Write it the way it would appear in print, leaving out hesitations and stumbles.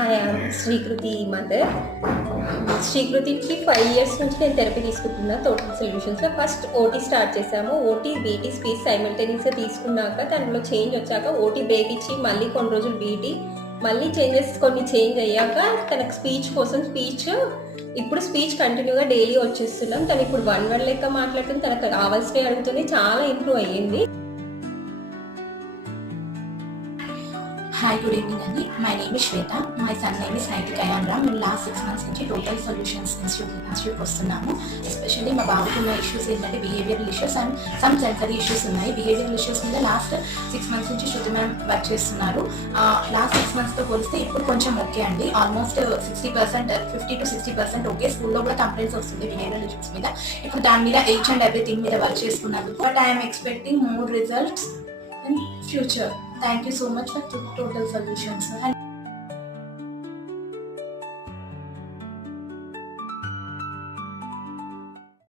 Hi I'm Srikriti mother. శ్రీకృతికి 5 years నుంచి నేను థెరపీ తీసుకుంటున్నా టోటల్ సొల్యూషన్స్లో. ఫస్ట్ ఓటీ స్టార్ట్ చేసాము. ఓటీ బీటీ స్పీచ్ సైమల్టేనియస్గా తీసుకున్నాక దానిలో చేంజ్ వచ్చాక ఓటీ బ్రేక్ ఇచ్చి మళ్ళీ కొన్ని రోజులు బీటీ, మళ్ళీ కొన్ని చేంజ్ అయ్యాక తనకు స్పీచ్ కోసం ఇప్పుడు స్పీచ్ కంటిన్యూగా డైలీ వచ్చేస్తున్నాం. తను ఇప్పుడు 1 word లెక్క మాట్లాడుతుంది, తనకు కావాల్సినవి అడుగుతుంది, చాలా ఇంప్రూవ్ అయ్యింది. Hi, good evening Andy. My name is Shweta. My son name is Naitik Ayandra. మేము లాస్ట్ 6 months నుంచి టోటల్ సొల్యూషన్స్ ఇన్స్టిట్యూట్ వస్తున్నాము. ఎస్పెషల్లీ మా బాబుకు ఉన్న ఇష్యూస్ ఏంటంటే behavioural issues and some sensory issues ఉన్నాయి. బిహేవియరల్ ఇష్యూస్ మీద లాస్ట్ 6 months నుంచి శృతి మ్యామ్ వర్క్ చేస్తున్నారు. లాస్ట్ 6 monthsతో పోలిస్తే ఇప్పుడు కొంచెం ఓకే అండి. ఆల్మోస్ట్ 60%, 50 to 60% ఓకే. స్కూల్లో కూడా కంప్లైంట్స్ వస్తుంది బిహేవియరల్ ఇష్యూస్ మీద. ఇప్పుడు దాని మీద ఈచ్ అండ్ ఎవ్రీథింగ్ మీద వర్క్ చేసుకున్నారు. But I'm expecting more results in future. Thank you so much for total solutions.